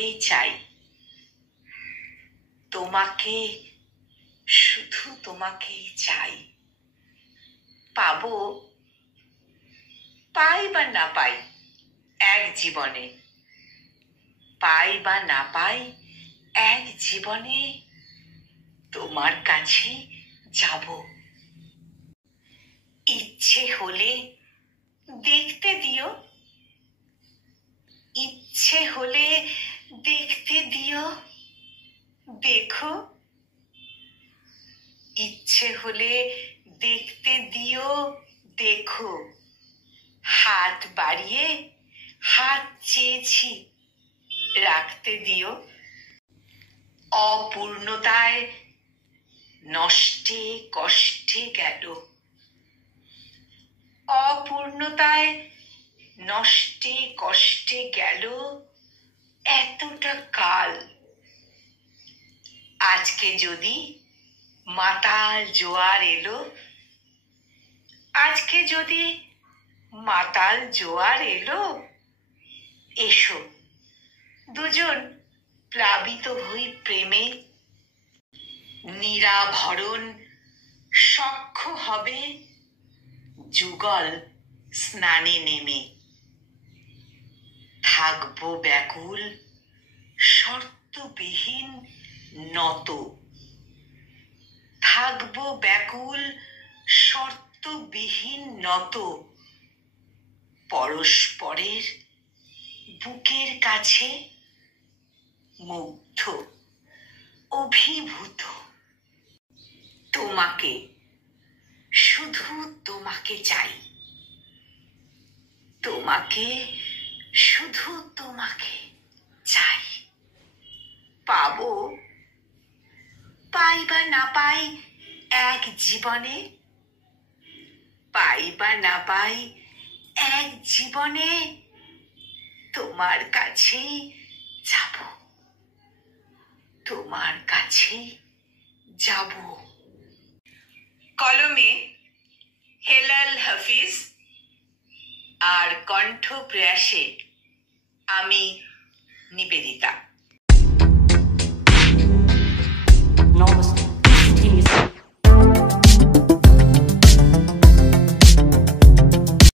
তোমাকেই চাই, তোমাকে, শুধু তোমাকেই চাই। পাবো, পাই বা না পাই এক জীবনে, পাই বা না পাই এক জীবনে, তোমার কাছে যাব। ইচ্ছে হলে দেখতে দিও, ইচ্ছে হলে দেখতে দিও, দেখো। ইচ্ছে হলে দেখতে দিও, দেখো। হাত বাড়িয়ে হাত চেয়েছি, রাখতে দিও। অপূর্ণতায় নষ্টে কষ্টে গেল, অপূর্ণতায় নষ্টে কষ্টে গেল এতটা কাল। আজকে যদি মাতাল জোয়ার এলো, আজকে যদি মাতাল জোয়ার এলো, এসো দুজন প্লাবিত হই প্রেমে। নিরাভরণ সখ্য হবে যুগল স্নানে নেমে। থাকবো ব্যাকুল শর্তবিহীন নত, থাকবো ব্যাকুল শর্তবিহীন নত। পরস্পরের বুকের কাছে মুগ্ধ অভিভূত। তোমাকে, শুধু তোমাকে চাই, তোমাকে, শুধু তোমাকে চাই। পাবো, পাই বা না পাই এক জীবনে, পাই বা না পাই এক জীবনে, তোমার কাছেই যাব, তোমার কাছেই যাব। কলমে হেলাল হাফিজ আর কণ্ঠ প্রয়াসে আমি নিবেদিতা।